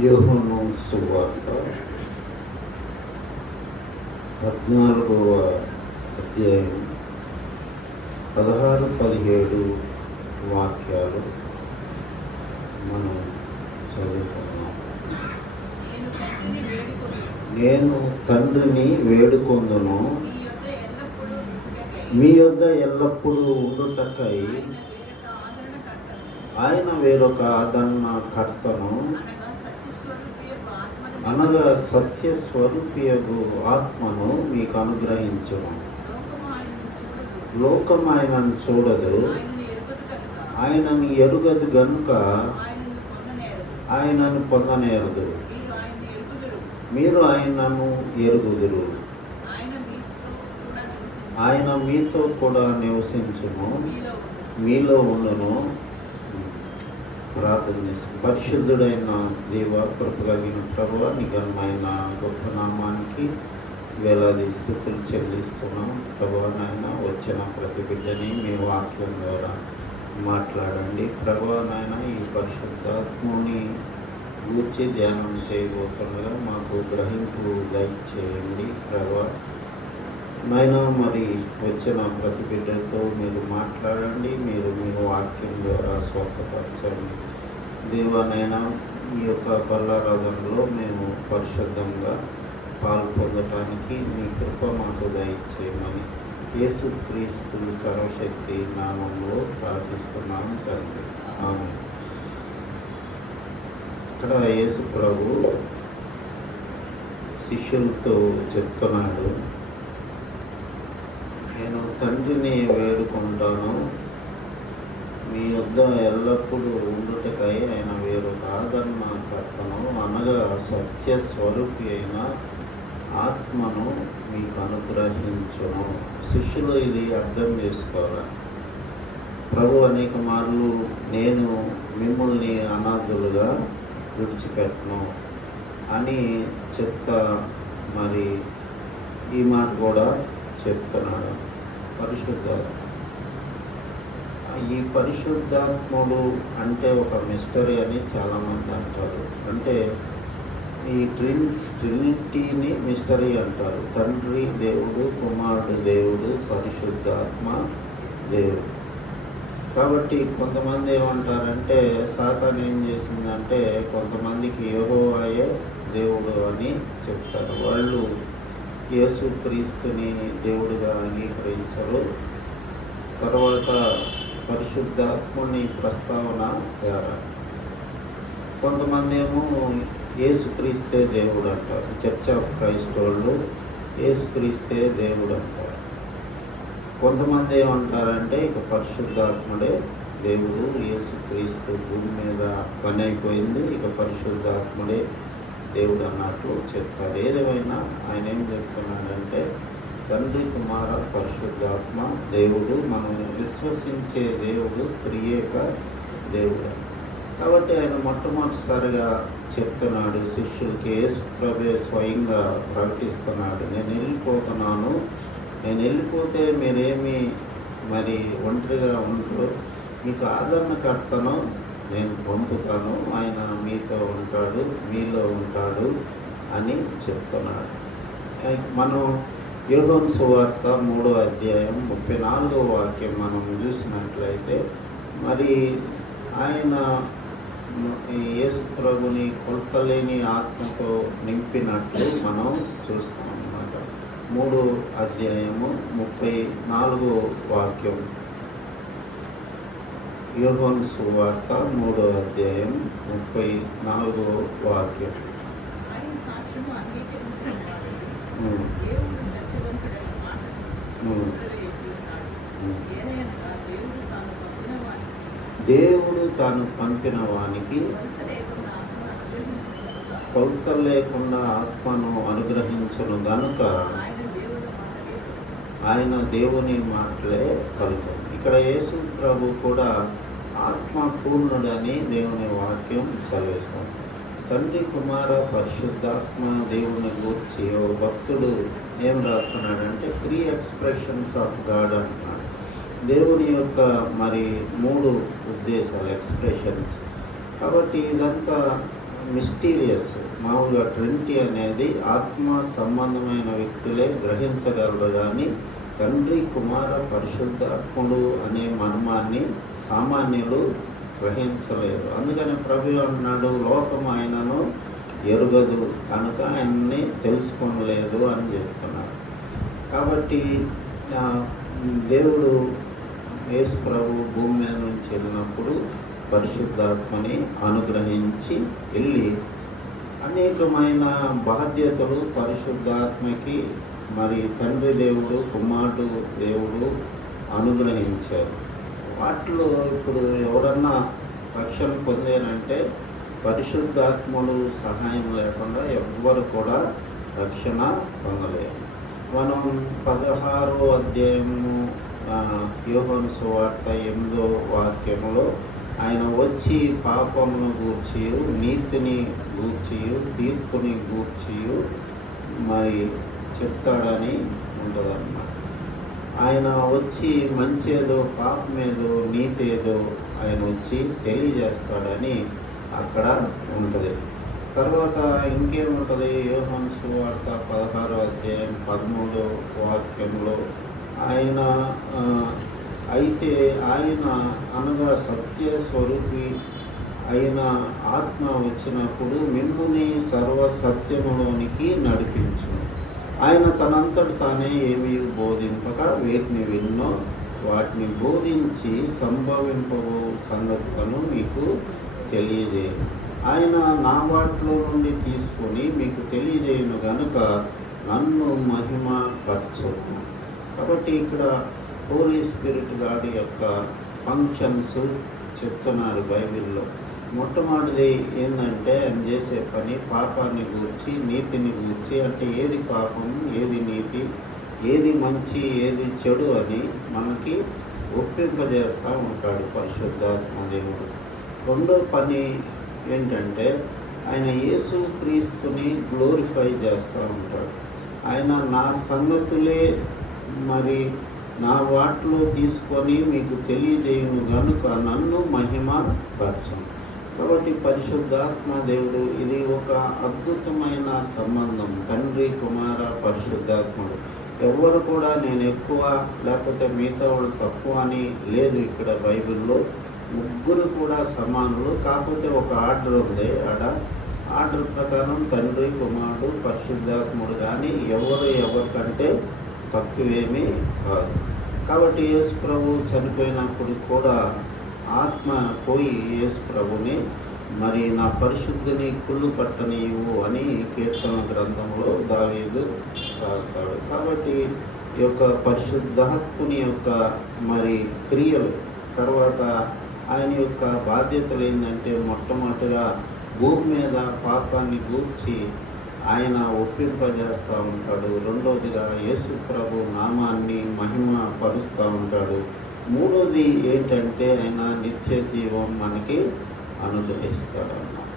యోహాను సువార్త 14వ అధ్యాయం 16-17 వాక్యాలు మనం చదువుకున్నాం. నేను తండ్రిని వేడుకొందును, మీ యొద్ద ఎల్లప్పుడూ ఉండుటకై ఆయన వేరొక ఆదరణకర్తను అనగా సత్యస్వరూపియగు ఆత్మను మీకు అనుగ్రహించును. లోకం ఆయనను చూడదు, ఆయనను ఎరుగదు గనుక ఆయనను పొందనేరదు. మీరు ఆయనను ఎరుగుదురు, ఆయన మీతో కూడా నివసించును, మీలో ఉండును. ప్రార్థన చేస్తాం. పరిశుద్ధుడైన దేవ, కృప కలిగిన ప్రభువా, నీ ఘనమైన గొప్ప నామానికి వేలాది స్తుతులు చెల్లిస్తున్నాం. ప్రభువా నాయన, వచ్చిన ప్రతి బిడ్డని మీ వాక్యం ద్వారా మాట్లాడండి. ప్రభువా నాయన, ఈ పరిశుద్ధాత్మని గూర్చి ధ్యానం చేయబోతుండగా మాకు గ్రహింపు దయచేయండి. ప్రభువా నాయన, మరి వచ్చిన ప్రతి బిడ్డలతో మీరు మాట్లాడండి, మీరు మీ వాక్యం ద్వారా స్వస్థపరచండి. దేవానైనా ఈ యొక్క బల్లారాధనలో మేము పరిశుద్ధంగా పాల్పొందటానికి మీ కృప మాకు దయచేయమని యేసుక్రీస్తు సర్వశక్తి నామంలో ప్రార్థిస్తున్నాము తండ్రి, ఆమేన్. ఇక్కడ యేసు ప్రభు శిష్యులతో చెప్తున్నాడు, నేను తండ్రిని వేడుకుంటాను, మీ వద్ద ఎల్లప్పుడూ ఉండుటకై ఆయన వేరొక ఆదరణకర్తను అనగా సత్యస్వరూపి అయిన ఆత్మను మీకు అనుగ్రహించును. శిష్యులు ఇది అర్థం చేసుకోవాలి. ప్రభు అనేక మార్లు నేను మిమ్మల్ని అనాథులుగా విడిచిపెట్టను అని చెప్తా, మరి ఈ మాట కూడా చెప్తున్నాడు. ఈ పరిశుద్ధాత్ముడు అంటే ఒక మిస్టరీ అని చాలామంది అంటారు. అంటే ఈ ట్రినిటీని మిస్టరీ అంటారు. తండ్రి దేవుడు, కుమారుడు దేవుడు, పరిశుద్ధాత్మ దేవుడు. కాబట్టి కొంతమంది ఏమంటారంటే, సాతాను ఏం చేసిందంటే కొంతమందికి యెహోవాయే దేవుడు అని చెప్తారు. వాళ్ళు యేసుక్రీస్తుని దేవుడిగా అంగీకరించరు. తర్వాత పరిశుద్ధాత్ముని ప్రస్తావన తేరా. కొంతమంది ఏమో యేసుక్రీస్తే దేవుడు అంటారు. చర్చ్ ఆఫ్ క్రైస్ట్ వాళ్ళు యేసుక్రీస్తే దేవుడు అంటారు. కొంతమంది ఏమంటారంటే ఇక పరిశుద్ధాత్ముడే దేవుడు, యేసుక్రీస్తు భూమి మీద పని అయిపోయింది, ఇక పరిశుద్ధాత్ముడే దేవుడు అన్నట్లు చెప్తారు. ఏదేమైనా ఆయన ఏం చెప్తున్నాడంటే తండ్రి, కుమార, పరిశుద్ధాత్మ దేవుడు, మనం విశ్వసించే దేవుడు త్రియేక దేవుడు. కాబట్టి ఆయన మొట్టమొదటిసారిగా చెప్తున్నాడు శిష్యులకి, యేసు ప్రభువే స్వయంగా ప్రకటిస్తున్నాడు, నేను వెళ్ళిపోతున్నాను, నేను వెళ్ళిపోతే మీరేమి మరి ఒంటరిగా ఉండరు, మీకు ఆదరణకర్తను నేను పంపుతాను, ఆయన మీతో ఉంటాడు, మీలో ఉంటాడు అని చెప్తున్నాడు. మనం యోహాను సువార్త 3వ అధ్యాయం 34వ వాక్యం మనం చూసినట్లయితే, మరి ఆయన యేసు ప్రభుని కొలతలేని ఆత్మతో నింపినట్లు మనం చూస్తాం అన్నమాట. 3వ అధ్యాయము 34వ వాక్యం. యోహాను సువార్త 3వ అధ్యాయం 34వ వాక్యం. దేవుడు తాను పంపిన వానికి కొలత లేకుండా ఆత్మను అనుగ్రహించును గనుక ఆయన దేవుని మాటలే పలుకు. ఇక్కడ యేసు ప్రభు కూడా ఆత్మ పూర్ణుడని దేవుని వాక్యం చదివిస్తాం. తండ్రి, కుమార, పరిశుద్ధాత్మ దేవుని గూర్చి ఓ భక్తుడు ఏం రాస్తున్నాడంటే 3 ఎక్స్ప్రెషన్స్ ఆఫ్ గాడ్ అంటున్నాడు. దేవుని యొక్క మరి 3 ఉద్దేశాలు, ఎక్స్ప్రెషన్స్. కాబట్టి ఇదంతా మిస్టీరియస్. మామూలుగా ట్రినిటీ అనేది ఆత్మ సంబంధమైన వ్యక్తులే గ్రహించగలరు, కానీ తండ్రి, కుమార, పరిశుద్ధాత్ముడు అనే మర్మాన్ని సామాన్యులు గ్రహించలేరు. అందుకని ప్రభు అన్నాడు, లోకం ఆయనను ఎరుగదు కనుక ఆయన్ని తెలుసుకోలేదు అని చెప్తున్నారు. కాబట్టి దేవుడు యేసు ప్రభు భూమి మీద నుంచి వెళ్ళినప్పుడు పరిశుద్ధాత్మని అనుగ్రహించి వెళ్ళి అనేకమైన బాధ్యతలు పరిశుద్ధాత్మకి మరి తండ్రి దేవుడు, కుమారుడు దేవుడు అనుగ్రహించారు. వాటిలో ఇప్పుడు ఎవరన్నా రక్షణ పొందారంటే పరిశుద్ధాత్ముడు సహాయం లేకుండా ఎవ్వరు కూడా రక్షణ పొందలేరు. మనం 16వ అధ్యాయము యోహాను సువార్త 8వ వాక్యములో ఆయన వచ్చి పాపమును గూర్చియు, నీతిని గూర్చియు, తీర్పుని గూర్చియు మరి చెప్తాడని ఉంటుందన్నమాట. ఆయన వచ్చి మంచేదో, పాపమేదో, నీతి ఏదో ఆయన వచ్చి తెలియజేస్తాడని అక్కడ ఉంటుంది. తర్వాత ఇంకేముంటుంది? యోహాను సువార్త 16వ అధ్యాయం 13వ వాక్యంలో ఆయన అయితే ఆయన అనగా సత్య స్వరూపి అయిన ఆత్మ వచ్చినప్పుడు మిమ్ముని సర్వ సత్యములోనికి నడిపించు. ఆయన తనంతటి తానే ఏమీ బోధింపక వేటిని విన్నో వాటిని బోధించి సంభవింపబో సంగతులను మీకు తెలియజేయను. ఆయన నా వాటిలో నుండి తీసుకొని మీకు తెలియజేయను గనుక నన్ను మహిమ పరచును. కాబట్టి ఇక్కడ హోలీ స్పిరిట్ గాడ్ యొక్క ఫంక్షన్స్ చెప్తున్నారు బైబిల్లో. మొట్టమొదటిది ఏంటంటే ఆయన చేసే పని పాపాన్ని గూర్చి, నీతిని గూర్చి, అంటే ఏది పాపం, ఏది నీతి, ఏది మంచి, ఏది చెడు అని మనకి ఒప్పింపజేస్తూ ఉంటాడు పరిశుద్ధాత్మ దేవుడు. రెండో పని ఏంటంటే ఆయన యేసు క్రీస్తుని గ్లోరిఫై చేస్తూ ఉంటాడు. ఆయన నా సంగతులే మరి నా వాటిలో తీసుకొని మీకు తెలియజేయను గనుక నన్ను మహిమ పరచను. కాబట్టి పరిశుద్ధాత్మ దేవుడు ఇది ఒక అద్భుతమైన సంబంధం. తండ్రి, కుమార, పరిశుద్ధాత్ముడు. ఎవరు కూడా నేను ఎక్కువ లేకపోతే మిగతా వాళ్ళు తక్కువ అని లేదు ఇక్కడ బైబిల్లో. ముగ్గురు కూడా సమానులు. కాకపోతే ఒక ఆర్డర్ ఉంది. ఆర్డర్ ప్రకారం తండ్రి, కుమారుడు, పరిశుద్ధాత్ముడు, కానీ ఎవరికంటే తక్కువేమీ కాదు. కాబట్టి యేసు ప్రభు చనిపోయినప్పుడు కూడా ఆత్మ పోయి యేసు ప్రభుని మరి నా పరిశుద్ధిని కుళ్ళు పట్టనీయవు అని కీర్తన గ్రంథంలో దావీదు రాస్తాడు. కాబట్టి ఈ యొక్క పరిశుద్ధాత్ముని యొక్క మరి క్రియలు, తర్వాత ఆయన యొక్క బాధ్యతలు ఏంటంటే మొట్టమొదటిగా భూమి మీద పాపాన్ని గూర్చి ఆయన ఒప్పింపజేస్తూ ఉంటాడు. రెండోదిగా యేసు ప్రభు నామాన్ని మహిమ పరుస్తూ ఉంటాడు. మూడోది ఏంటంటే ఆయన నిత్య జీవం మనకి అనుగ్రహిస్తాడన్నమాట.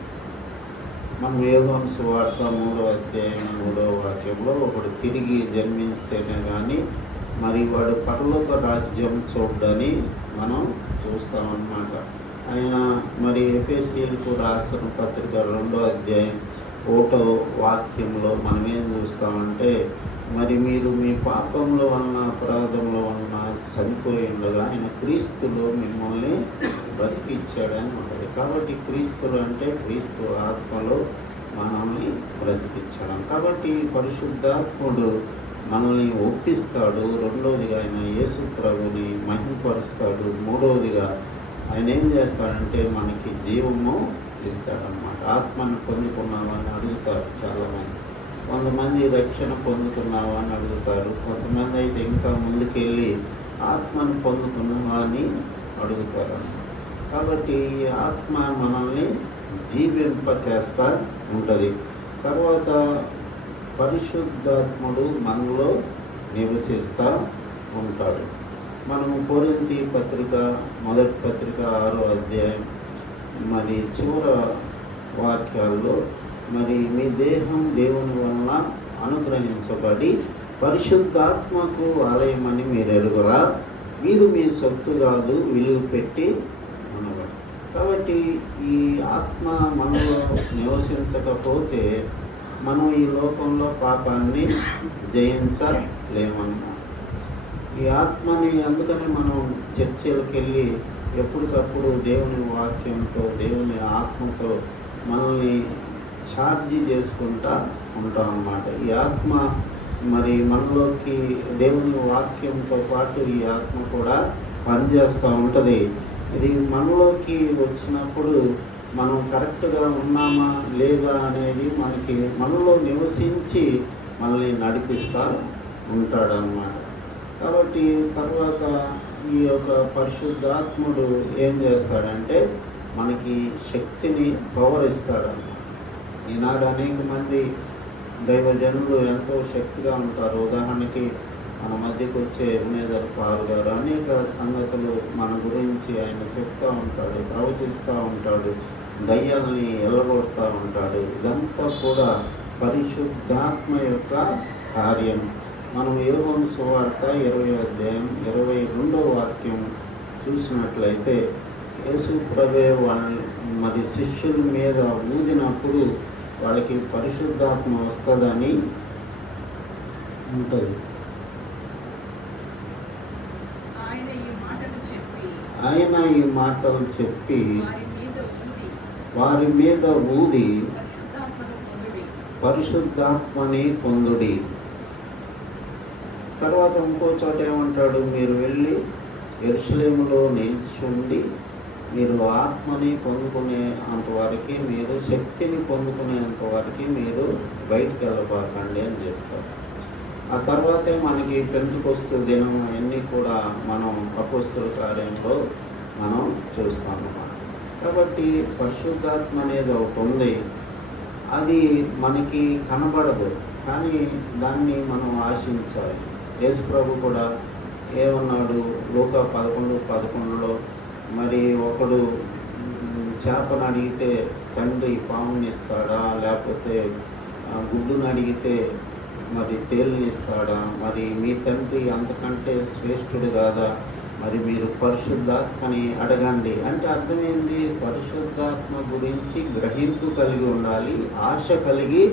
మనం యోహాను సువార్త 3వ అధ్యాయం 3వ వాక్యంలో ఒకడు తిరిగి జన్మిస్తేనే కానీ మరి వాడు పరలోక రాజ్యం చూడని మనం చూస్తామన్నమాట. ఆయన మరి ఎఫెసీయులకు రాసిన పత్రిక 2వ అధ్యాయం 1వ వాక్యంలో మనం ఏం చూస్తామంటే మరి మీరు మీ పాపంలో వలన, అపరాధంలో వలన చనిపోయి ఉండగా ఆయన క్రీస్తులో మిమ్మల్ని బ్రతికిచ్చాడని ఉంటుంది. కాబట్టి క్రీస్తులు అంటే క్రీస్తు ఆత్మలో మనల్ని బ్రతికించడం. కాబట్టి పరిశుద్ధాత్ముడు మనల్ని ఒప్పిస్తాడు. రెండవదిగా ఆయన యేసు ప్రభుని మహిమపరుస్తాడు. మూడవదిగా ఆయన ఏం చేస్తాడంటే మనకి జీవము ఇస్తాడనమాట. ఆత్మను పొందుకున్నావని అడుగుతారు చాలామంది. కొంతమంది రక్షణ పొందుకున్నావా అని అడుగుతారు. కొంతమంది అయితే ఇంకా ముందుకెళ్ళి ఆత్మను పొందుకున్నావా అని అడుగుతారు. కాబట్టి ఆత్మ మనల్ని జీవింపచేస్తూ ఉంటుంది. తర్వాత పరిశుద్ధాత్ముడు మనలో నివసిస్తూ ఉంటాడు. మనము కొరింథీ పత్రిక 1వ పత్రిక 6వ అధ్యాయం మరి చివరి వాక్యాల్లో మరి మీ దేహం దేవుని వలన అనుగ్రహించబడి పరిశుద్ధాత్మకు ఆలయమని మీరు ఎరుగురా, మీరు మీ సొత్తు కాదు, విలువ పెట్టి ఉండబడి. కాబట్టి ఈ ఆత్మ మనలో నివసించకపోతే మనం ఈ లోకంలో పాపాన్ని జయించలేమన్నమాట. ఈ ఆత్మని అందుకని మనం చర్చలకు వెళ్ళి ఎప్పటికప్పుడు దేవుని వాక్యంతో దేవుని ఆత్మతో మనల్ని ఛార్జీ చేసుకుంటా ఉంటాం అన్నమాట. ఈ ఆత్మ మరి మనలోకి దేవుని వాక్యంతో పాటు ఈ ఆత్మ కూడా పనిచేస్తూ ఉంటుంది. ఇది మనలోకి వచ్చినప్పుడు మనం కరెక్ట్గా ఉన్నామా లేదా అనేది మనలో నివసించి మనల్ని నడిపిస్తూ ఉంటాడన్నమాట. కాబట్టి తర్వాత ఈ యొక్క పరిశుద్ధాత్ముడు ఏం చేస్తాడంటే మనకి శక్తిని పవర్ ఇస్తాడన్నమాట. ఈనాడు అనేక మంది దైవజనులు ఎంతో శక్తిగా ఉంటారు. ఉదాహరణకి మన మధ్యకు వచ్చే ఎర్నేదర్ పాల్ గారు అనేక సంగతులు మన గురించి ఆయన చెప్తూ ఉంటాడు, ప్రవచిస్తూ ఉంటాడు, దయ్యాల్ని ఎల్లగొడుతూ ఉంటాడు. ఇదంతా కూడా పరిశుద్ధాత్మ యొక్క కార్యం. మనం యోహాను సువార్త 20వ అధ్యాయం 22వ వాక్యం చూసినట్లయితే యేసు ప్రభువే మరి శిష్యుల మీద ఊదినప్పుడు వాళ్ళకి పరిశుద్ధాత్మ వస్తుందని ఉంటుంది. ఆయన ఈ మాటలు చెప్పి వారి మీద ఊది పరిశుద్ధాత్మని పొందుడి. తర్వాత ఇంకో చోట ఏమంటాడు, మీరు వెళ్ళి యెరూషలేములో నిల్చుండి మీరు ఆత్మని పొందుకునే అంతవరకు, మీరు శక్తిని పొందుకునేంత వరకు మీరు బయటికి వెళ్ళబాకండి అని చెప్తారు. ఆ తర్వాతే మనకి పెంతెకొస్తు దినం అన్నీ కూడా మనం అపోస్తలుల కార్యంలో మనం చూస్తాము. కాబట్టి పరిశుద్ధాత్మ అనేది ఒకటి ఉంది. అది మనకి కనబడదు, కానీ దాన్ని మనం ఆశించాలి. యేసు ప్రభు కూడా ఏమన్నాడు, లూకా 11:11లో మరి ఒకడు చేపను అడిగితే తండ్రి పాముని ఇస్తాడా, లేకపోతే గుడ్డును అడిగితే మరి తేలుని ఇస్తాడా, మరి మీ తండ్రి అంతకంటే శ్రేష్ఠుడు కాదా, మరి మీరు పరిశుద్ధాత్మని అడగండి అంటే అర్థమైంది. పరిశుద్ధాత్మ గురించి గ్రహింపు కలిగి ఉండాలి, ఆశ కలిగి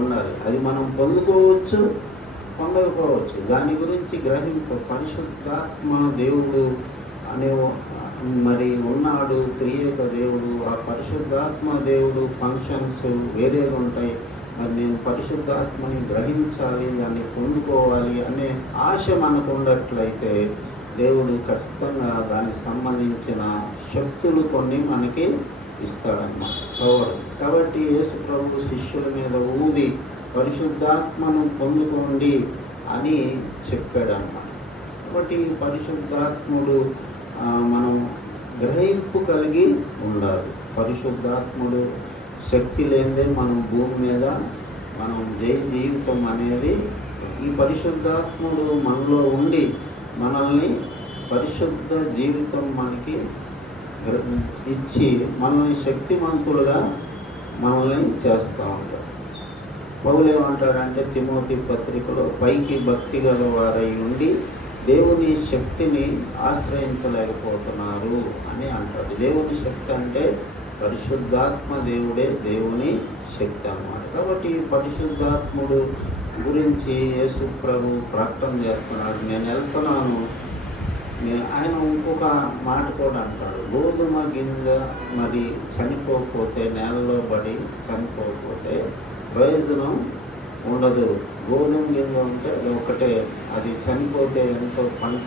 ఉండాలి. అది మనం పొందుకోవచ్చు, పొందకపోవచ్చు. దాని గురించి గ్రహింపు. పరిశుద్ధాత్మ దేవుడు అనే మరి ఉన్నాడు, త్రియేక దేవుడు. ఆ పరిశుద్ధాత్మ దేవుడు ఫంక్షన్స్ వేరేగా ఉంటాయి. మరి నేను పరిశుద్ధాత్మని గ్రహించాలి, దాన్ని పొందుకోవాలి అనే ఆశ మనకు ఉన్నట్లయితే దేవుడు ఖచ్చితంగా దానికి సంబంధించిన శక్తులు కొన్ని మనకి ఇస్తాడన్నమాట, పవర్. కాబట్టి యేసు ప్రభు శిష్యుల మీద ఊది పరిశుద్ధాత్మను పొందుకోండి అని చెప్పాడన్నమాట. కాబట్టి పరిశుద్ధాత్ముడు మనం గ్రహింపు కలిగి ఉండాలి. పరిశుద్ధాత్ముడు శక్తి లేనిదే మనం భూమి మీద మనం జీవితం అనేది, ఈ పరిశుద్ధాత్ముడు మనలో ఉండి మనల్ని పరిశుద్ధ జీవితం మనకి ఇచ్చి మనల్ని శక్తిమంతులుగా మనల్ని చేస్తూ ఉంటాడు. పౌలు ఏమంటాడంటే తిమోతి పత్రికలో, పైకి భక్తి గల వారై ఉండి దేవుని శక్తిని ఆశ్రయించలేకపోతున్నారు అని అంటాడు. దేవుని శక్తి అంటే పరిశుద్ధాత్మ దేవుడే దేవుని శక్తి అన్నమాట. కాబట్టి పరిశుద్ధాత్ముడు గురించి యేసు ప్రభు ప్రకటన చేస్తున్నాడు. నేను వెళ్తున్నాను. ఆయన ఇంకొక మాట కూడా అంటాడు, గోధుమ గింజ మరి చనిపోకపోతే, నేలలో పడి చనిపోకపోతే ప్రయోజనం ఉండదు. గోధుమ గింజ ఉంటే అది ఒకటే, అది చనిపోతే ఎంతో పంట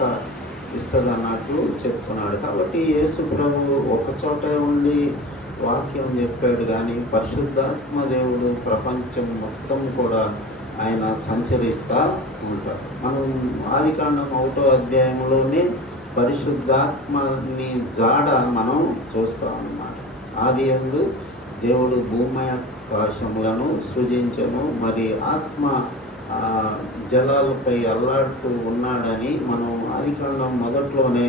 ఇస్తుంది అన్నట్లు చెప్తున్నాడు. కాబట్టి యేసు ప్రభు ఒక చోటే ఉండి వాక్యం చెప్పాడు, కానీ పరిశుద్ధాత్మ దేవుడు ప్రపంచం మొత్తం కూడా ఆయన సంచరిస్తూ ఉంటాడు. మనం ఆదికాండం 1వ అధ్యాయంలోనే పరిశుద్ధాత్మని జాడ మనం చూస్తాం అన్నమాట. ఆది యందు దేవుడు భూమి ఆకాశములను సృజించెను, మరి ఆత్మ జలాలపై అల్లాడుతూ ఉన్నాడని మనం ఆదికాండం మొదట్లోనే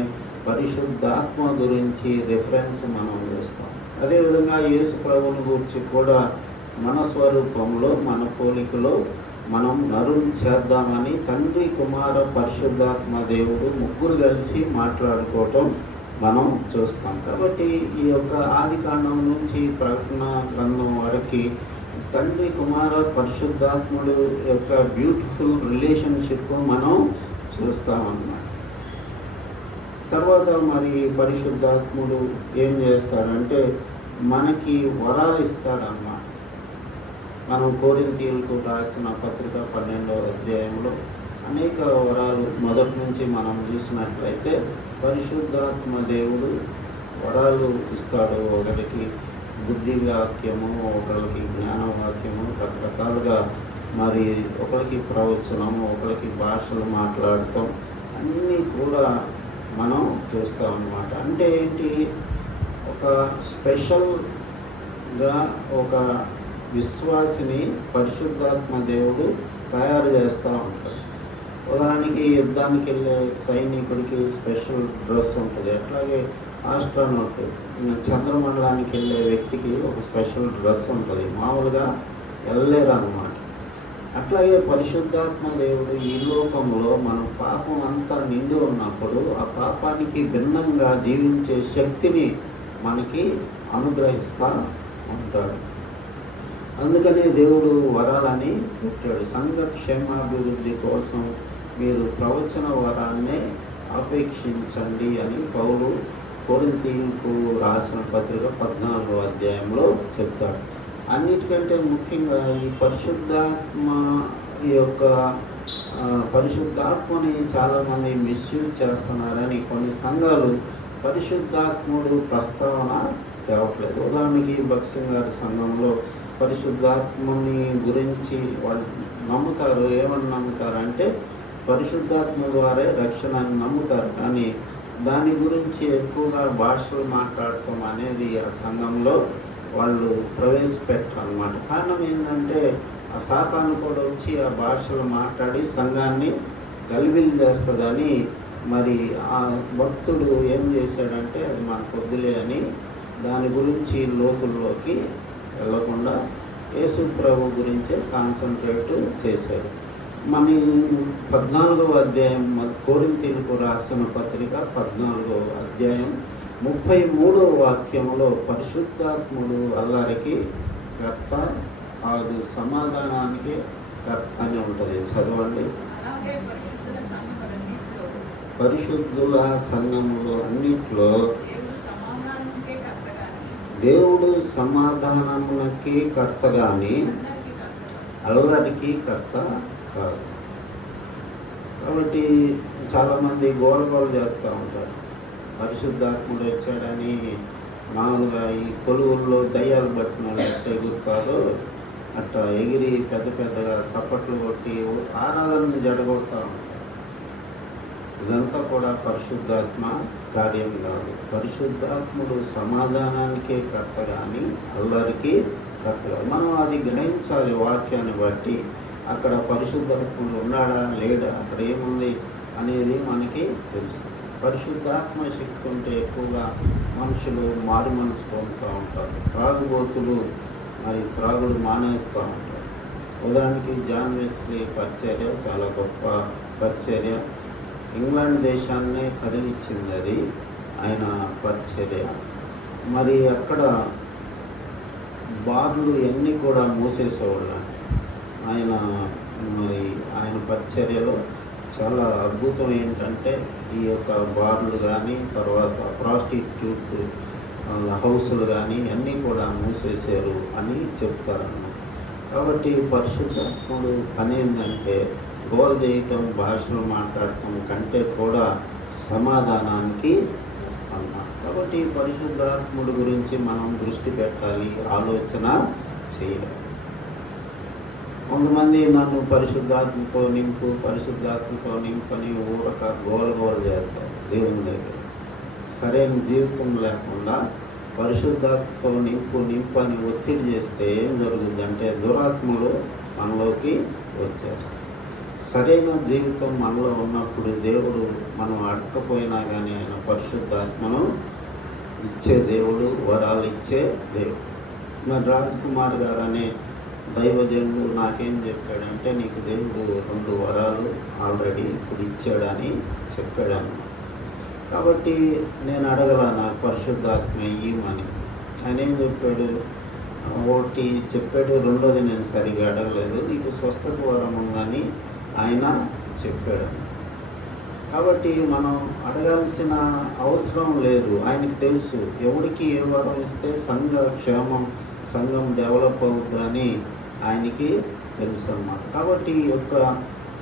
పరిశుద్ధాత్మ గురించి రిఫరెన్స్ మనం చూస్తాం. అదేవిధంగా యేసు ప్రభువుని గురించి కూడా మన స్వరూపంలో మన పోలికలో మనం నరుని చేద్దామని తండ్రి కుమార పరిశుద్ధాత్మ దేవుడు ముగ్గురు కలిసి మాట్లాడుకోవటం మనం చూస్తాం. కాబట్టి ఈ యొక్క ఆదికాండం నుంచి ప్రకటన గ్రంథం వరకు తండ్రి కుమార పరిశుద్ధాత్ముడు యొక్క బ్యూటిఫుల్ రిలేషన్షిప్ మనం చూస్తామన్నమాట. తర్వాత మరి పరిశుద్ధాత్ముడు ఏం చేస్తాడంటే మనకి వరాలు ఇస్తాడన్నమాట. మనం కొరింథీయులకు రాసిన పత్రిక 12వ అధ్యాయంలో అనేక వరాలు మొదటి నుంచి మనం చూసినట్లయితే పరిశుద్ధాత్మ దేవుడు వరాలు ఇస్తాడు. ఒకటికి బుద్ధి వాక్యము, ఒకరికి జ్ఞానవాక్యము, రకరకాలుగా మరి ఒకరికి ప్రవచనము, ఒకరికి భాషలు మాట్లాడటం అన్నీ కూడా మనం చూస్తాం అన్నమాట. అంటే ఏంటి, ఒక స్పెషల్గా ఒక విశ్వాసిని పరిశుద్ధాత్మ దేవుడు తయారు చేస్తూ ఉంటాడు. ఉదాహరణకి యుద్ధానికి వెళ్ళే సైనికుడికి స్పెషల్ డ్రెస్ ఉంటుంది. అట్లాగే ఆస్ట్రోనాట్ చంద్రమండలానికి వెళ్ళే వ్యక్తికి ఒక స్పెషల్ డ్రెస్ ఉంటుంది, మామూలుగా వెళ్ళలేరు అన్నమాట. అట్లాగే పరిశుద్ధాత్మ దేవుడు ఈ లోకంలో మన పాపం అంతా నిండి ఉన్నప్పుడు ఆ పాపానికి భిన్నంగా జీవించే శక్తిని మనకి అనుగ్రహిస్తూ ఉంటాడు. అందుకనే దేవుడు వరాలని పెట్టాడు. సంఘ క్షేమాభివృద్ధి కోసం మీరు ప్రవచన వరాన్నే అపేక్షించండి అని పౌలు కొరింథీయులకు రాసిన పత్రిక 14వ అధ్యాయంలో చెప్తాడు. అన్నిటికంటే ముఖ్యంగా ఈ పరిశుద్ధాత్మ యొక్క పరిశుద్ధాత్మని చాలామంది మిస్యూజ్ చేస్తున్నారని కొన్ని సంఘాలు పరిశుద్ధాత్ముడు ప్రస్తావన తేవట్లేదు. ఉదాహరణకి భక్సింగ్ గారి సంఘంలో పరిశుద్ధాత్మని గురించి వాళ్ళు నమ్ముతారు. ఏమని నమ్ముతారంటే పరిశుద్ధాత్మ ద్వారా రక్షణ అని నమ్ముతారు, కానీ దాని గురించి ఎక్కువగా భాషలు మాట్లాడటం అనేది ఆ సంఘంలో వాళ్ళు ప్రవేశపెట్టరు అన్నమాట. కారణం ఏంటంటే ఆ సాతాను కూడా వచ్చి ఆ భాషలు మాట్లాడి సంఘాన్ని గలిబిలి చేస్తుందని మరి ఆ భక్తుడు ఏం చేశాడంటే అది మనకు వద్దులే అని దాని గురించి లోతుల్లోకి వెళ్ళకుండా యేసు ప్రభు గురించే కాన్సన్ట్రేట్ చేశారు. మన 14వ అధ్యాయం కొరింథీయులకు రాసిన పత్రిక 14వ అధ్యాయం 33వ వాక్యంలో పరిశుద్ధాత్ముడు అల్లరికి కర్త కాదు, సమాధానానికి కర్త అని ఉంటుంది. చదవండి. పరిశుద్ధుల సంఘములో అన్నిట్లో దేవుడు సమాధానమునకి కర్త కానీ అల్లరికి కర్త కాదు. కాబట్టి చాలామంది గోల చేస్తూ ఉంటారు. పరిశుద్ధాత్ముడు వచ్చాడని మామూలుగా ఈ కొలువుల్లో దయ్యాలు పట్టిన వాళ్ళు ఎట్లా ఎగురుతారో అట్లా ఎగిరి పెద్ద పెద్దగా చప్పట్లు కొట్టి ఆరాధనని జడగొడతా ఉంటారు. ఇదంతా కూడా పరిశుద్ధాత్మ కార్యం కాదు. పరిశుద్ధాత్ముడు సమాధానానికే కర్త కానీ అల్లరికి కర్త కాదు. మనం అది గ్రహించాలి. వాక్యాన్ని బట్టి అక్కడ పరిశుద్ధాత్ముడు ఉన్నాడా లేడా, అక్కడ ఏముంది అనేది మనకి తెలుసు. పరిశుద్ధాత్మ శక్తి ఉంటే ఎక్కువగా మనుషులు మారు మనసు పొందుతూ ఉంటారు. త్రాగుబోతులు మరి త్రాగుడు మానేస్తూ ఉంటారు. ఉదాహరణకి జాన్ వెస్లీ పరిచర్య చాలా గొప్ప పరిచర్య. ఇంగ్లాండ్ దేశాన్నే కదిలిచ్చింది అది ఆయన పరిచర్య. మరి అక్కడ బార్లు ఎన్ని కూడా మూసేసేవాళ్ళు. ఆయన పరిచర్యలో చాలా అద్భుతం ఏంటంటే ఈ యొక్క బార్లు కానీ తర్వాత ప్రాస్టిట్యూట్ హౌసులు కానీ అన్నీ కూడా మూసేశారు అని చెప్తారన్నమాట. కాబట్టి పరిశుద్ధాత్ముడు పని ఏంటంటే గోల చేయటం, భాషలు మాట్లాడటం కంటే కూడా సమాధానానికి అన్నమాట. కాబట్టి పరిశుద్ధాత్ముడు గురించి మనం దృష్టి పెట్టాలి, ఆలోచన చేయాలి. కొంతమంది నన్ను పరిశుద్ధాత్మతో నింపని ఊరక గోల చేస్తారు దేవుని దగ్గర. సరైన జీవితం లేకుండా పరిశుద్ధాత్మతో నింపని ఒత్తిడి చేస్తే ఏం జరుగుతుందంటే దురాత్మలు మనలోకి వచ్చేస్తాయి. సరైన జీవితం మనలో ఉన్నప్పుడు దేవుడు మనం అడగకపోయినా కానీ ఆయన పరిశుద్ధాత్మను ఇచ్చే దేవుడు, వరాలు ఇచ్చే దేవుడు. మరి రాజ్ కుమార్ గారు అనే దైవజనుడు నాకేం చెప్పాడంటే నీకు దేవుడు 2 వరాలు ఆల్రెడీ ఇప్పుడు ఇచ్చాడని చెప్పాడన్న. కాబట్టి నేను అడగల నాకు పరిశుద్ధాత్మ ఇయ్యమని. ఆయన ఏం చెప్పాడు, ఒకటి చెప్పాడు, రెండోది నేను సరిగా అడగలేదు, నీకు స్వస్థత వరం ఉందని ఆయన చెప్పాడు. కాబట్టి మనం అడగాల్సిన అవసరం లేదు, ఆయనకి తెలుసు ఎవరికి ఏ వరం ఇస్తే సంఘ క్షేమం, సంఘం డెవలప్ అవుతుందని ఆయనకి తెలుసు అన్నమాట. కాబట్టి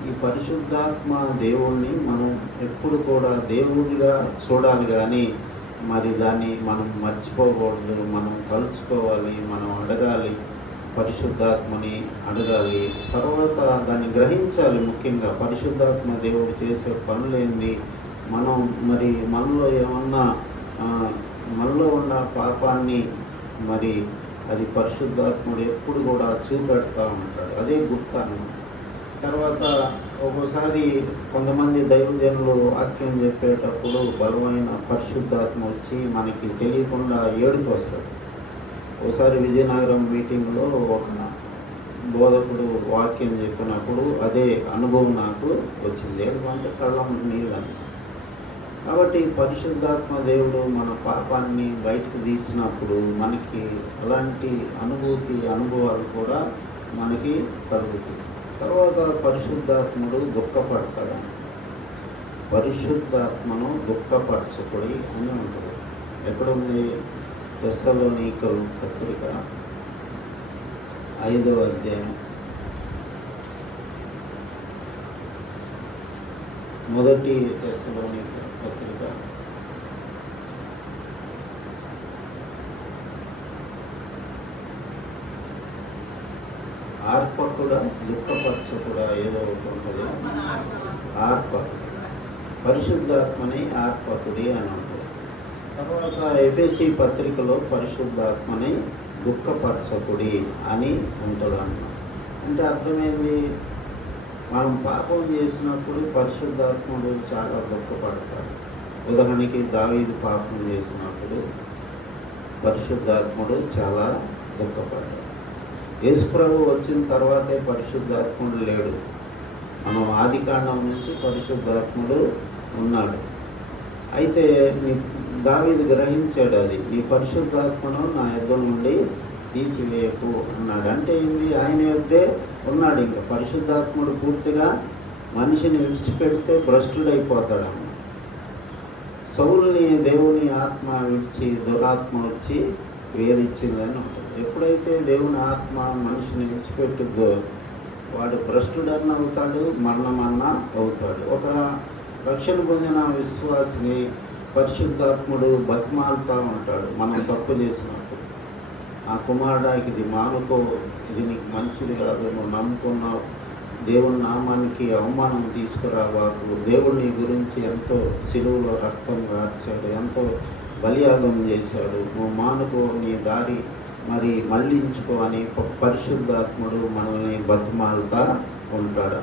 ఈ పరిశుద్ధాత్మ దేవుణ్ణి మనం ఎప్పుడు కూడా దేవుడిగా చూడాలి, కానీ మరి దాన్ని మనం మర్చిపోకూడదు. మనం కలుసుకోవాలి, మనం అడగాలి, పరిశుద్ధాత్మని అడగాలి, తర్వాత దాన్ని గ్రహించాలి. ముఖ్యంగా పరిశుద్ధాత్మ దేవుడు చేసే పనులేంది, మనం మరి మనలో ఏమన్నా మనలో ఉన్న పాపాన్ని మరి అది పరిశుద్ధాత్ముడు ఎప్పుడు కూడా చూపెడతా ఉంటాడు, అదే గుర్తాను. తర్వాత ఒక్కోసారి కొంతమంది దైవజనులు వాక్యం చెప్పేటప్పుడు బలమైన పరిశుద్ధాత్మ వచ్చి మనకి తెలియకుండా ఏడుపు వస్తాడు. ఒకసారి విజయనగరం మీటింగ్లో ఒక బోధకుడు వాక్యం చెప్పినప్పుడు అదే అనుభవం నాకు వచ్చింది. ఎందుకంటే కళ్ళ నీళ్ళని. కాబట్టి పరిశుద్ధాత్మ దేవుడు మన పాపాన్ని బయటకు తీసినప్పుడు మనకి అలాంటి అనుభవాలు కూడా మనకి కలుగుతాయి. తర్వాత పరిశుద్ధాత్ముడు దుఃఖపడతాడు. పరిశుద్ధాత్మను దుఃఖపరచకుడి అని ఉంటుంది. ఎక్కడుంది? తెస్సలోనికల పత్రిక 5వ అధ్యాయం 1 తెస్సలోనికల పత్రిక 'ఆర్పకుడా దుఃఖపరచకుడా' ఏదో ఒకటి ఉంటుంది. పరిశుద్ధాత్మని ఆర్పకుడి అని ఉంటుంది. తర్వాత ఎఫెసీ పత్రికలో పరిశుద్ధాత్మని దుఃఖపరచకుడి అని ఉంటుంది అన్నమాట. అంటే అర్థమైంది, మనం పాపం చేసినప్పుడు పరిశుద్ధాత్ముడు చాలా దుఃఖపడతాడు. ఉదాహరణకి దావీదు పాపం చేసినప్పుడు పరిశుద్ధాత్ముడు చాలా దుఃఖపడతాడు. యేసుప్రభు వచ్చిన తర్వాతే పరిశుద్ధాత్ముడు లేడు. మనం ఆదికాండం నుంచి పరిశుద్ధాత్ముడు ఉన్నాడు. అయితే దావీదు గ్రహించాడు, అది నీ పరిశుద్ధాత్మను నా యొద్ద నుండి తీసివేయకు అన్నాడు. అంటే ఏంది? ఆయన యొద్దే ఉన్నాడు. ఇంకా పరిశుద్ధాత్ముడు పూర్తిగా మనిషిని విడిచిపెడితే భ్రష్టుడైపోతాడన్న. సౌలుని దేవుని ఆత్మ విడిచి దురాత్మ వచ్చి వేధించిందని ఉంటుంది. ఎప్పుడైతే దేవుని ఆత్మ మనిషిని విడిచిపెట్టుద్దో వాడు భ్రష్టుడన్న అవుతాడు, మరణమన్న అవుతాడు. ఒక రక్షణ పొందిన విశ్వాసిని పరిశుద్ధాత్ముడు బతిమాలుతూ ఉంటాడు. మనం తప్పు చేసినప్పుడు, ఆ కుమారుడికి ఇది మానుకో, ఇది నీకు మంచిది కాదు, నువ్వు నమ్ముకున్నావు, దేవుని నామానికి అవమానం తీసుకురావాకు, దేవుడు నీ గురించి ఎంతో సిలువలో రక్తం కార్చాడు, ఎంతో బలియాగం చేశాడు, నువ్వు మానుకో, నీ దారి మరి మళ్ళించుకో అని పరిశుద్ధాత్ముడు మనల్ని బతిమాలుతా ఉంటాడు.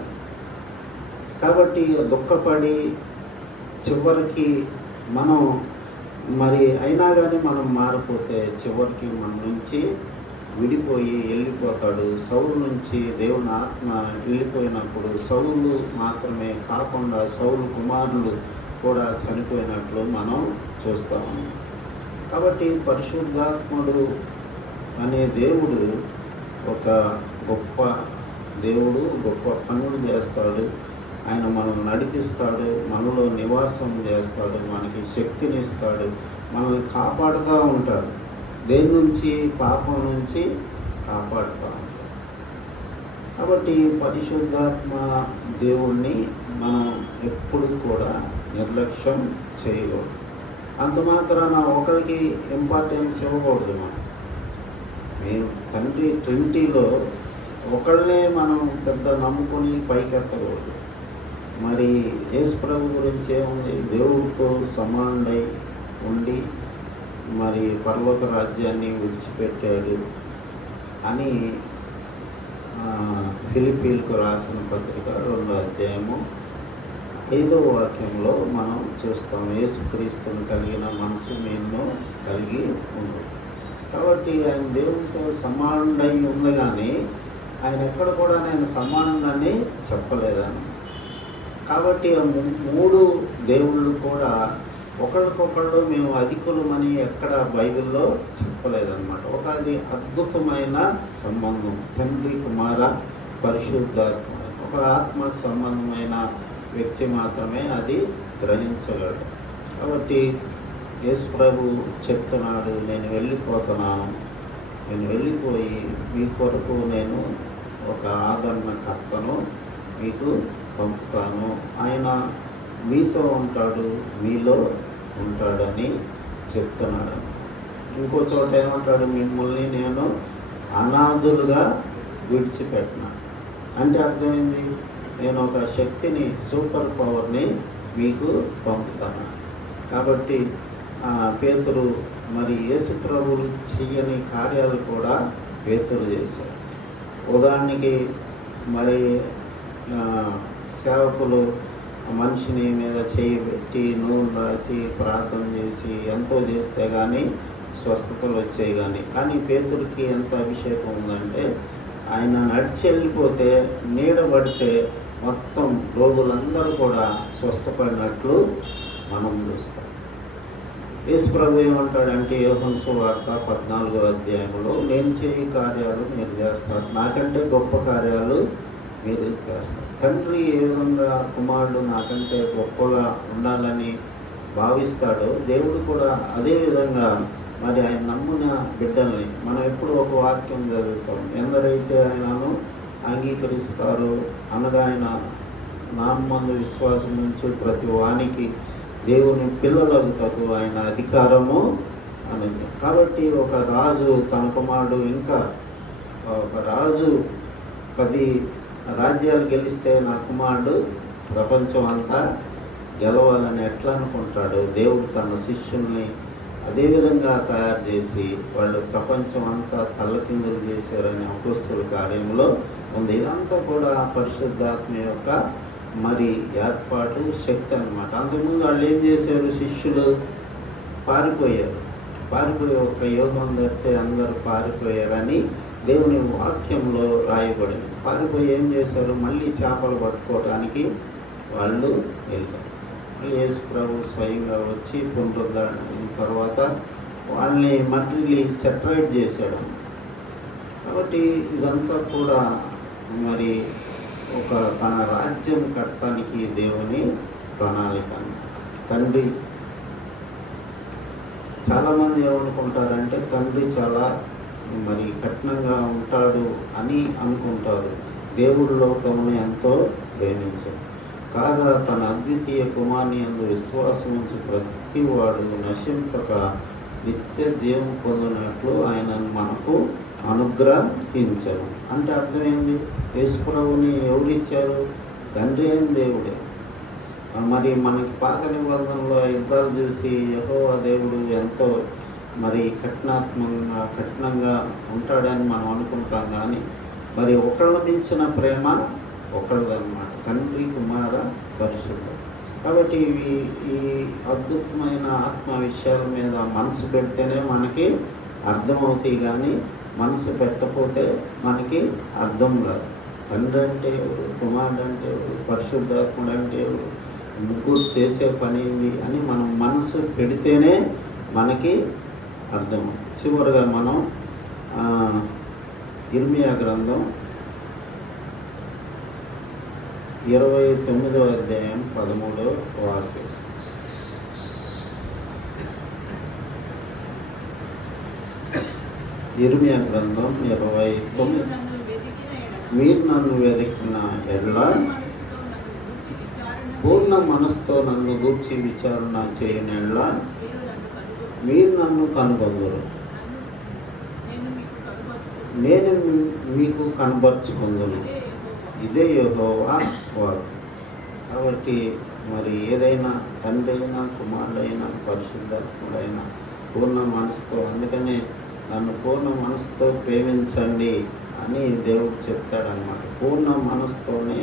కాబట్టి దుఃఖపడి చివరికి మనం మరి అయినా కానీ మనం మారిపోతే చివరికి మన నుంచి విడిపోయి వెళ్ళిపోతాడు. సౌలు నుంచి దేవుని ఆత్మ వెళ్ళిపోయినప్పుడు సౌలు మాత్రమే కాకుండా సౌలు కుమారులు కూడా చనిపోయినట్లు మనం చూస్తాము. కాబట్టి పరిశుద్ధాత్ముడు అనే దేవుడు ఒక గొప్ప దేవుడు, గొప్ప పనులు చేస్తాడు. ఆయన మనల్ని నడిపిస్తాడు, మనలో నివాసం చేస్తాడు, మనకి శక్తిని ఇస్తాడు, మనల్ని కాపాడుతూ ఉంటాడు. దేని నుంచి? పాపం నుంచి కాపాడుతూ ఉంటాడు. కాబట్టి పరిశుద్ధాత్మ దేవుణ్ణి మనం ఎప్పుడు కూడా నిర్లక్ష్యం చేయకూడదు. అంత మాత్రాన ఒకరికి ఇంపార్టెన్స్ ఇవ్వకూడదు. మేము తండ్రి ట్రినిటీలో ఒకళ్ళనే మనం పెద్ద నమ్ముకొని పైకెత్తకూడదు. మరి యేసు ప్రభు గురించి ఏముంది? దేవుడితో సమానుడై ఉండి మరి పరలోక రాజ్యాన్ని విడిచిపెట్టాడు అని ఫిలిప్పీలకు రాసిన పత్రిక 2వ అధ్యాయము 5వ వాక్యంలో మనం చూస్తాం. యేసుక్రీస్తుని కలిగిన మనసు మేము కలిగి ఉంది. కాబట్టి ఆయన దేవునితో సమానుడై ఉంది, కానీ ఆయన ఎక్కడ కూడా నేను సమానుడని చెప్పలేదని. కాబట్టి ఆ 3 దేవుళ్ళు కూడా ఒకళ్ళకొకళ్ళు మేము అధికులమని ఎక్కడ బైబిల్లో చెప్పలేదన్నమాట. అది అద్భుతమైన సంబంధం, తండ్రి కుమార పరిశుద్ధాత్మ. ఒక ఆత్మ సంబంధమైన వ్యక్తి మాత్రమే అది గ్రహించగలడు. కాబట్టి యేసు ప్రభు చెప్తున్నాడు, నేను వెళ్ళిపోతున్నాను, నేను వెళ్ళిపోయి మీ కొరకు నేను ఒక ఆదరణకర్తను మీకు పంపుతాను, ఆయన మీతో ఉంటాడు, మీలో ఉంటాడని చెప్తున్నాడు. ఇంకో చోట ఏమంటాడు, మిమ్మల్ని నేను అనాథులుగా విడిచిపెట్టినా. అంటే అర్థమైంది, నేను ఒక శక్తిని, సూపర్ పవర్ని మీకు పంపుతాను. కాబట్టి పేతురు మరి యేసు ప్రభువులు చెయ్యని కార్యాలు కూడా పేతురు చేశారు. ఉదాహరణకి మరి సేవకులు మనిషిని మీద చేయి పెట్టి నూనె రాసి ప్రార్థన చేసి ఎంతో చేస్తే కానీ స్వస్థతలు వచ్చాయి. కానీ పేతురికి ఎంత అభిషేకం ఉందంటే, ఆయన నడిచి వెళ్ళిపోతే నీడబడితే మొత్తం రోగులందరూ కూడా స్వస్థపడినట్లు మనం చూస్తాం. యేసు ప్రభు ఏమంటాడంటే, యోహాను సువార్త 14వ అధ్యాయంలో, నేను చేయి కార్యాలు మీరు చేస్తారు, నాకంటే గొప్ప కార్యాలు మీరు చేస్తారు. తండ్రి ఏ విధంగా కుమారుడు నాకంటే గొప్పగా ఉండాలని భావిస్తాడో, దేవుడు కూడా అదే విధంగా మరి ఆయన నమ్మిన బిడ్డల్ని, మనం ఎప్పుడు ఒక వాక్యం చదువుతాం, ఎందరైతే ఆయనను అంగీకరిస్తారో అనగా ఆయన నామందు విశ్వాసం నుంచి ప్రతి వానికి దేవుని పిల్లలగుటకు ఆయన అధికారము అనేది. కాబట్టి ఒక రాజు తన కుమారుడు, ఇంకా ఒక రాజు 10 రాజ్యాలు గెలిస్తే నా కుమారుడు ప్రపంచం అంతా గెలవాలని ఎట్లా అనుకుంటాడు, దేవుడు తన శిష్యుల్ని అదేవిధంగా తయారు చేసి వాళ్ళు ప్రపంచం అంతా తల్లకిందులు చేశారని అపోస్తలుల కార్యంలో ఉంది. ఇదంతా కూడా పరిశుద్ధాత్మ యొక్క మరి ఏర్పాటు, శక్తి అన్నమాట. అంతకుముందు వాళ్ళు ఏం చేశారు, శిష్యులు పారిపోయి ఒక యోగం తప్పితే అందరూ పారిపోయారని దేవుని వాక్యంలో రాయబడింది. పారిపోయి ఏం చేశారు, మళ్ళీ చేపలు పట్టుకోవడానికి వాళ్ళు వెళ్ళారు. మళ్ళీ యేసు ప్రభు స్వయంగా వచ్చి పునరుద్ధరణ తర్వాత వాళ్ళని మళ్ళీ సెపరేట్ చేశాడు. కాబట్టి ఇదంతా కూడా మరి ఒక తన రాజ్యం కట్టడానికి దేవుని ప్రణాళిక. తండ్రి, చాలామంది ఏమనుకుంటారంటే తండ్రి చాలా మరి కఠినంగా ఉంటాడు అని అనుకుంటారు. దేవుడు లోకమును ఎంతో ప్రేమించాడు, కాగా తన అద్వితీయ కుమారుని యందు విశ్వాసం ఉంచి ప్రతి వాడు నశింపక నిత్య జీవం పొందినట్లు ఆయనను మనకు అనుగ్రహించను. అంటే అర్థమైంది, యేసు ప్రభువుని ఎవరిచ్చారు, తండ్రి అయిన దేవుడే. మరి మనకి పాత నిబంధనలో యుద్ధాలు చూసి యెహోవా దేవుడు ఎంతో మరి కఠినంగా ఉంటాడని మనం అనుకుంటాం. కానీ మరి ఒకళ్ళ మించిన ప్రేమ ఒకళ్ళదన్నమాట, తండ్రి కుమార పరిశుద్ధ. కాబట్టి ఈ అద్భుతమైన ఆత్మ విషయాల మీద మనసు పెడితేనే మనకి అర్థమవుతాయి, కానీ మనసు పెట్టకపోతే మనకి అర్థం కాదు. తండ్రి అంటే ఎవరు, కుమారుడు అంటే ఎవరు, పరిశుద్ధాత్ముడు అంటే ఎవరు, ముగ్గురు చేసే పని ఏంది అని మనం మనసు పెడితేనే మనకి అర్థం. చివరిగా మనం ఇర్మియా గ్రంథం 29వ అధ్యాయం 13వ వాక్యం. ఇర్మియా గ్రంథం 29. మీరు నన్ను వెతికిన ఎడల పూర్ణ మనసుతో నన్ను గూర్చి విచారణ చేయని ఎడల మీరు నన్ను కనుగొందురు, నేను మీకు కనబరుచుకుందును. ఇదే యెహోవా వాక్కు. కాబట్టి మరి ఏదైనా తండ్రి అయినా కుమారుడైనా పరిశుద్ధాత్ముడైనా పూర్ణ మనసుతో, అందుకనే నన్ను పూర్ణ మనసుతో ప్రేమించండి అని దేవుడు చెప్తాడనమాట. పూర్ణ మనసుతోనే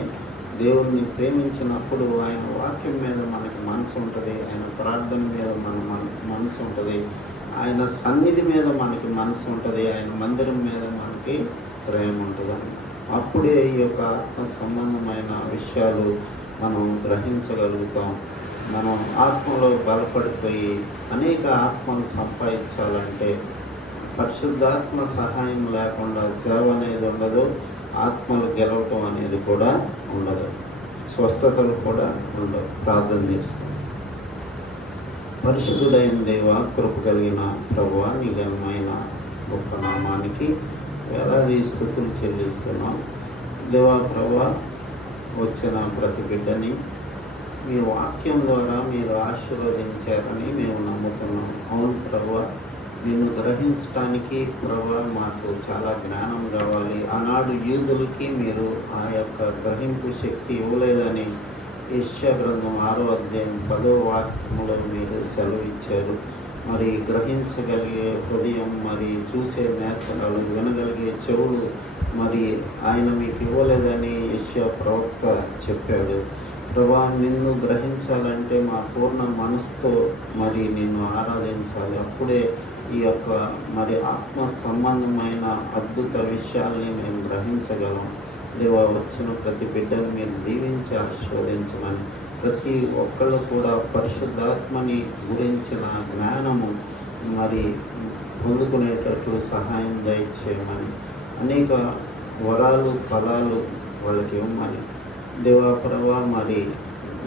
దేవుడిని ప్రేమించినప్పుడు ఆయన వాక్యం మీద మనకి మనసు ఉంటుంది, ఆయన ప్రార్థన మీద మనసు ఉంటుంది, ఆయన సన్నిధి మీద మనకి మనసు ఉంటుంది, ఆయన మందిరం మీద మనకి ప్రేమ ఉంటుంది. అప్పుడే ఈ యొక్క ఆత్మ సంబంధమైన విషయాలు మనం గ్రహించగలుగుతాం. మనం ఆత్మలో బలపడిపోయి అనేక ఆత్మను సంపాదించాలంటే పరిశుద్ధాత్మ సహాయం లేకుండా సేవ అనేది ఉండదు, ఆత్మలు గెలవటం అనేది కూడా ఉండదు, స్వస్థతలు కూడా ఉండవు. ప్రార్థన చేసుకుంటాం. పరిశుద్ధుడైన దేవ, కృప కలిగిన ప్రభువా, నీ ఘనమైన గొప్ప నామానికి వేలాది స్తుతులు చెల్లిస్తున్నాం. దేవా ప్రభువా, వచ్చిన ప్రతి బిడ్డని మీ వాక్యం ద్వారా మీరు ఆశీర్వదించారని మేము నమ్ముతున్నాం. అవును ప్రభువా, నిన్ను గ్రహించడానికి ప్రభువా మాకు చాలా జ్ఞానం కావాలి. ఆనాడు యూదులకి మీరు ఆ యొక్క గ్రహింపు శక్తి ఇవ్వలేదని యెషయా గ్రంథం 6వ అధ్యాయం 10వ వాక్యంలో మీరు సెలవిచ్చారు. మరి గ్రహించగలిగే హృదయం, మరి చూసే నేత్రాలు, వినగలిగే చెవులు మరి ఆయన మీకు ఇవ్వలేదని యెషయా ప్రవక్త చెప్పాడు. ప్రభా, నిన్ను గ్రహించాలంటే మా పూర్ణ మనసుతో మరి నిన్ను ఆరాధించాలి. అప్పుడే ఈ యొక్క మరి ఆత్మ సంబంధమైన అద్భుత విషయాల్ని మేము గ్రహించగలం. దేవా, వచ్చిన ప్రతి బిడ్డను మీరు దీవించి ఆశీర్వదించమని, ప్రతి ఒక్కళ్ళు కూడా పరిశుద్ధాత్మని గురించిన జ్ఞానము మరి పొందుకునేటట్లు సహాయం దయచేయమని, అనేక వరాలు ఫలాలు వాళ్ళకి ఇవ్వమని. దేవా ప్రభా, మరి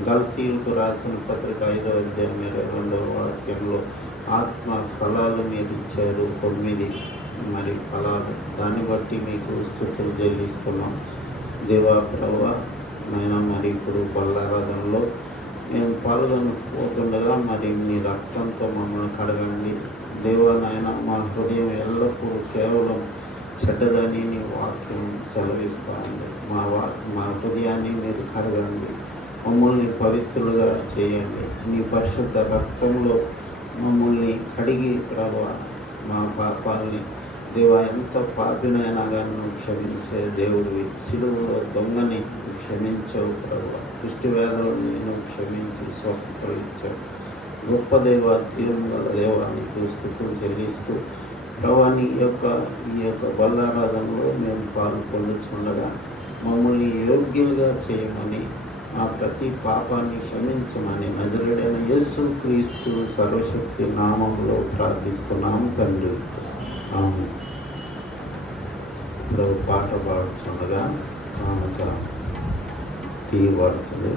గల్తీలకు రాసిన పత్రిక 5వ అధ్యాయం 22వ వాక్యంలో ఆత్మ ఫలాలు మీరు ఇచ్చారు, 9 మరి ఫలాలు. దాన్ని బట్టి మీకు స్తుతులు చెల్లిస్తున్నాం. దేవా ప్రభా నాయన, మరి ఇప్పుడు బల్లారాధనలో మేము పాల్గొనకపోతుండగా మరి మీ రక్తంతో మమ్మల్ని కడగండి. దేవా నాయన, మా హృదయం ఎల్లప్పుడూ కేవలం చెడ్డదని నీ వాక్యం సెలవిస్తాను. మా హృదయాన్ని మీరు కడగండి, మమ్మల్ని పవిత్రులుగా చేయండి. మీ పరిశుద్ధ రక్తంలో మమ్మల్ని కడిగి ప్రభా మా పాపాలని, దేవా ఎంత పాపినైనా కానీ నువ్వు క్షమించే దేవుడివి. సిలువలో దొంగని క్షమించవు ప్రభా, దృష్టి వేదనని నువ్వు క్షమించి స్వస్థతలు ఇచ్చావు. గొప్ప దేవ, జీవం గల దేవానికి స్తుతులు చెల్లిస్తూ ప్రభా, ఈ యొక్క బల్లారాధనలో మేము పాల్గొంటుండగా మమ్మల్ని యోగ్యులుగా చేయమని, మా ప్రతి పాపాన్ని క్షమించమని నజరేయుడైన యేసు క్రీస్తు సర్వశక్తి నామంలో ప్రార్థిస్తున్నాము తండ్రి, ఆమేన్. ఇప్పుడు పాట పాడుతుండగా తీయబడుతుంది.